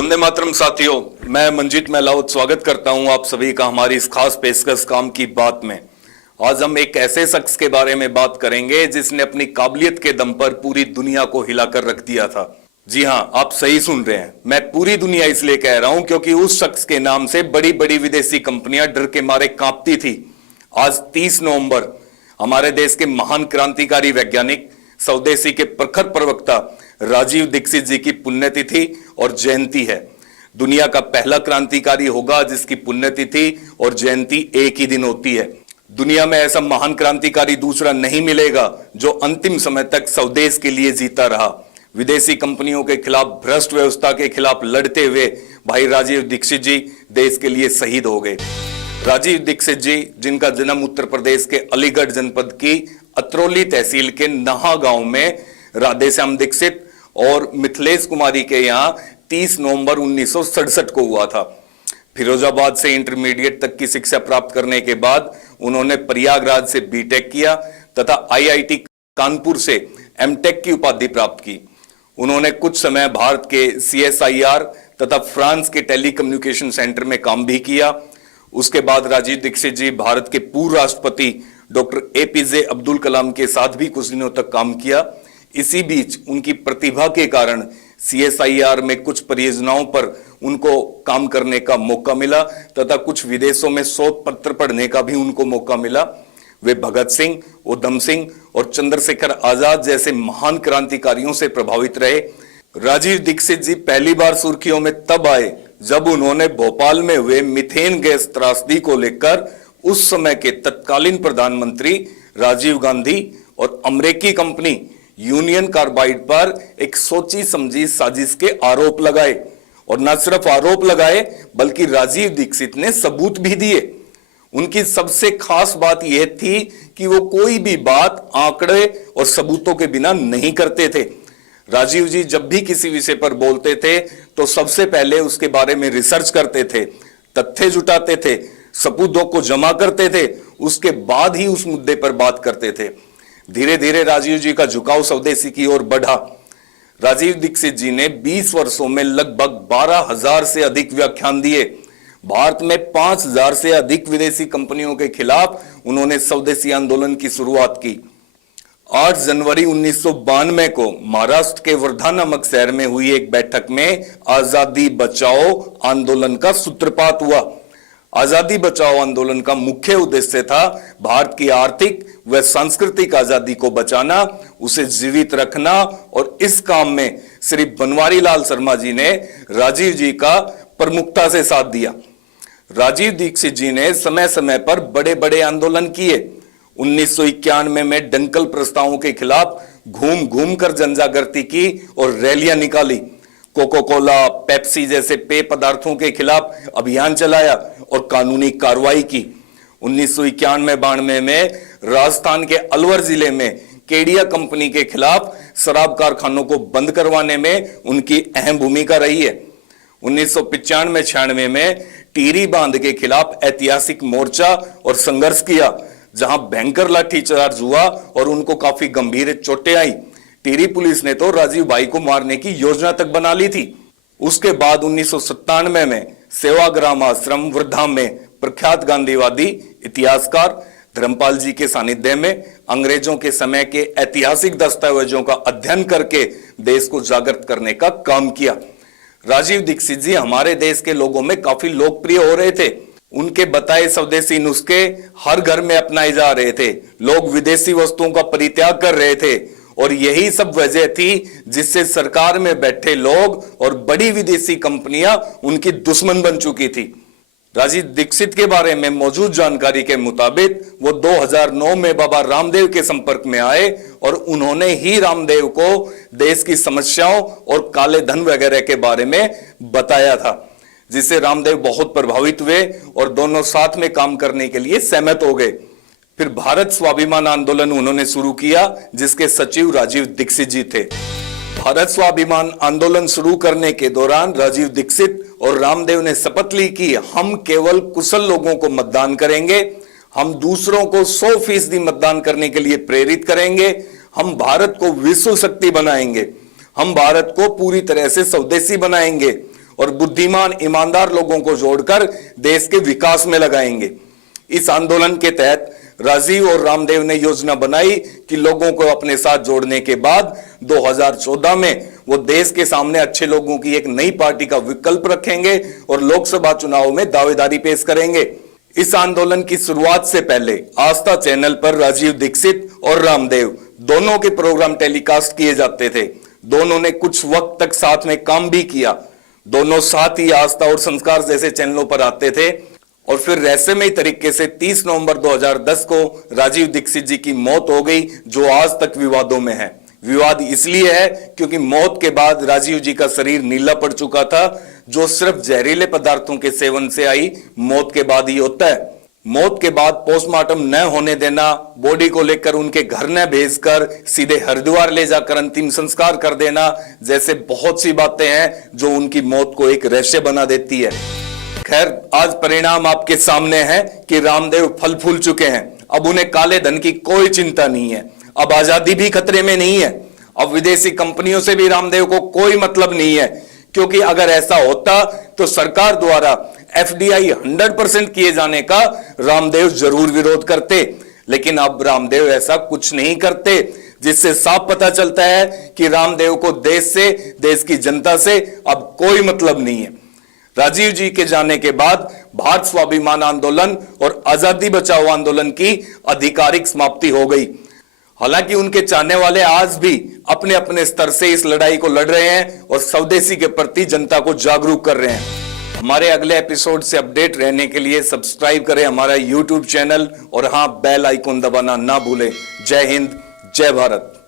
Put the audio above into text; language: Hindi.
वंदे मातरम साथियों, मैं मंजीत महलावत स्वागत करता हूं आप सभी का हमारी इस खास पेशकश काम की बात में। आज हम एक ऐसे शख्स के बारे में बात करेंगे जिसने अपनी काबिलियत के दम पर पूरी दुनिया को हिलाकर रख दिया था। जी हां, आप सही सुन रहे हैं। मैं पूरी दुनिया इसलिए कह रहा हूं क्योंकि उस शख्स के नाम से बड़ी बड़ी विदेशी कंपनियां डर के मारे कांपती थी। आज 30 नवंबर हमारे देश के महान क्रांतिकारी वैज्ञानिक, स्वदेशी के प्रखर प्रवक्ता राजीव दीक्षित जी की पुण्यतिथि और जयंती है। दुनिया का पहला क्रांतिकारी होगा जिसकी पुण्यतिथि और जयंती एक ही दिन होती है। दुनिया में ऐसा महान क्रांतिकारी दूसरा नहीं मिलेगा जो अंतिम समय तक स्वदेश के लिए जीता रहा। विदेशी कंपनियों के खिलाफ, भ्रष्ट व्यवस्था के खिलाफ लड़ते हुए भाई राजीव दीक्षित जी देश के लिए शहीद हो गए। राजीव दीक्षित जी, जिनका जन्म उत्तर प्रदेश के अलीगढ़ जनपद की अतरौली तहसील के नाहा गांव में राधेश्याम दीक्षित और मिथिलेश कुमारी के यहाँ 30 नवंबर 1967 को हुआ था। फिरोजाबाद से इंटरमीडिएट तक की शिक्षा प्राप्त करने के बाद उन्होंने प्रयागराज से बीटेक किया तथा आईआईटी कानपुर से एमटेक की उपाधि प्राप्त की। उन्होंने कुछ समय भारत के सीएसआईआर तथा फ्रांस के टेलीकम्युनिकेशन सेंटर में काम भी किया। उसके बाद राजीव दीक्षित जी भारत के पूर्व राष्ट्रपति डॉक्टर एपीजे अब्दुल कलाम के साथ भी कुछ दिनों तक काम किया। इसी बीच उनकी प्रतिभा के कारण सीएसआईआर में कुछ परियोजनाओं पर उनको काम करने का मौका मिला तथा कुछ विदेशों में शोध पत्र पढ़ने का भी उनको मौका मिला। वे भगत सिंह, उधम सिंह और चंद्रशेखर आजाद जैसे महान क्रांतिकारियों से प्रभावित रहे। राजीव दीक्षित जी पहली बार सुर्खियों में तब आए जब उन्होंने भोपाल में हुए मीथेन गैस त्रासदी को लेकर उस समय के तत्कालीन प्रधानमंत्री राजीव गांधी और अमेरिकी कंपनी यूनियन कार्बाइड पर एक सोची समझी साजिश के आरोप लगाए। और न सिर्फ आरोप लगाए बल्कि राजीव दीक्षित ने सबूत भी दिए। उनकी सबसे खास बात यह थी कि वो कोई भी बात आंकड़े और सबूतों के बिना नहीं करते थे। राजीव जी जब भी किसी विषय पर बोलते थे तो सबसे पहले उसके बारे में रिसर्च करते थे, तथ्य जुटाते थे, सबूतों को जमा करते थे, उसके बाद ही उस मुद्दे पर बात करते थे। धीरे धीरे राजीव जी का झुकाव स्वदेशी की ओर बढ़ा। राजीव दीक्षित जी ने 20 वर्षों में लगभग 12,000 से अधिक व्याख्यान दिए। भारत में 5,000 से अधिक विदेशी कंपनियों के खिलाफ उन्होंने स्वदेशी आंदोलन की शुरुआत की। 8 जनवरी 1992 को महाराष्ट्र के वर्धा नामक शहर में हुई एक बैठक में आजादी बचाओ आंदोलन का सूत्रपात हुआ। आजादी बचाओ आंदोलन का मुख्य उद्देश्य था भारत की आर्थिक व सांस्कृतिक आजादी को बचाना, उसे जीवित रखना। और इस काम में श्री बनवारी लाल शर्मा जी ने राजीव जी का प्रमुखता से साथ दिया। राजीव दीक्षित जी ने समय समय पर बड़े बड़े आंदोलन किए। 1991 में डंकल प्रस्तावों के खिलाफ घूम घूम कर जनजागृति की और रैलियां निकाली। कोको कोला, पेप्सी जैसे पेय पदार्थों के खिलाफ अभियान चलाया और कानूनी कार्रवाई की। 1991-92 में राजस्थान के अलवर जिले में केडिया कंपनी के खिलाफ शराब कारखानों को बंद करवाने में उनकी अहम भूमिका रही है। 1995-96 में टिहरी बांध के खिलाफ ऐतिहासिक मोर्चा और संघर्ष किया, जहां भयंकर लाठीचार्ज हुआ और उनको काफी गंभीर चोटें आई। टिहरी पुलिस ने तो राजीव भाई को मारने की योजना तक बना ली थी। उसके बाद 1997 में सेवाग्राम आश्रम वर्धा में प्रख्यात गांधीवादी इतिहासकार धर्मपाल जी के सानिध्य में अंग्रेजों के समय के ऐतिहासिक दस्तावेजों का अध्ययन करके देश को जागृत करने का काम किया। राजीव दीक्षित जी हमारे देश के लोगों में काफी लोकप्रिय हो रहे थे। उनके बताए स्वदेशी नुस्खे हर घर में अपनाए जा रहे थे। लोग विदेशी वस्तुओं का परित्याग कर रहे थे और यही सब वजह थी जिससे सरकार में बैठे लोग और बड़ी विदेशी कंपनियां उनकी दुश्मन बन चुकी थी। राजीव दीक्षित के बारे में मौजूद जानकारी के मुताबिक वो 2009 में बाबा रामदेव के संपर्क में आए और उन्होंने ही रामदेव को देश की समस्याओं और काले धन वगैरह के बारे में बताया था, जिससे रामदेव बहुत प्रभावित हुए और दोनों साथ में काम करने के लिए सहमत हो गए। फिर भारत स्वाभिमान आंदोलन उन्होंने शुरू किया, जिसके सचिव राजीव दीक्षित जी थे। भारत स्वाभिमान आंदोलन शुरू करने के दौरान राजीव दीक्षित और रामदेव ने शपथ ली कि हम केवल कुशल लोगों को मतदान करेंगे, हम दूसरों को 100% मतदान करने के लिए प्रेरित करेंगे, हम भारत को विश्व शक्ति बनाएंगे, हम भारत को पूरी तरह से स्वदेशी बनाएंगे और बुद्धिमान ईमानदार लोगों को जोड़कर देश के विकास में लगाएंगे। इस आंदोलन के तहत राजीव और रामदेव ने योजना बनाई कि लोगों को अपने साथ जोड़ने के बाद 2014 में वो देश के सामने अच्छे लोगों की एक नई पार्टी का विकल्प रखेंगे और लोकसभा चुनाव में दावेदारी पेश करेंगे। इस आंदोलन की शुरुआत से पहले आस्था चैनल पर राजीव दीक्षित और रामदेव दोनों के प्रोग्राम टेलीकास्ट किए जाते थे। दोनों ने कुछ वक्त तक साथ में काम भी किया। दोनों साथ ही आस्था और संस्कार जैसे चैनलों पर आते थे और फिर रहस्यमय तरीके से 30 नवंबर 2010 को राजीव दीक्षित जी की मौत हो गई, जो आज तक विवादों में है। विवाद इसलिए है क्योंकि मौत के बाद राजीव जी का शरीर नीला पड़ चुका था, जो सिर्फ जहरीले पदार्थों के सेवन से आई मौत के बाद ही होता है। मौत के बाद पोस्टमार्टम न होने देना, बॉडी को लेकर उनके घर न भेजकर सीधे हरिद्वार ले जाकर अंतिम संस्कार कर देना जैसे बहुत सी बातें हैं जो उनकी मौत को एक रहस्य बना देती है। खैर, आज परिणाम आपके सामने है कि रामदेव फल फूल चुके हैं। अब उन्हें काले धन की कोई चिंता नहीं है। अब आजादी भी खतरे में नहीं है। अब विदेशी कंपनियों से भी रामदेव को कोई मतलब नहीं है, क्योंकि अगर ऐसा होता तो सरकार द्वारा FDI 100% किए जाने का रामदेव जरूर विरोध करते। लेकिन अब रामदेव ऐसा कुछ नहीं करते, जिससे साफ पता चलता है कि रामदेव को देश से, देश की जनता से अब कोई मतलब नहीं है। राजीव जी के जाने के बाद भारत स्वाभिमान आंदोलन और आजादी बचाओ आंदोलन की आधिकारिक समाप्ति हो गई। हालांकि उनके चाहने वाले आज भी अपने अपने स्तर से इस लड़ाई को लड़ रहे हैं और स्वदेशी के प्रति जनता को जागरूक कर रहे हैं। हमारे अगले एपिसोड से अपडेट रहने के लिए सब्सक्राइब करें हमारा YouTube चैनल और हां, बेल आइकन दबाना ना भूलें। जय हिंद, जय भारत।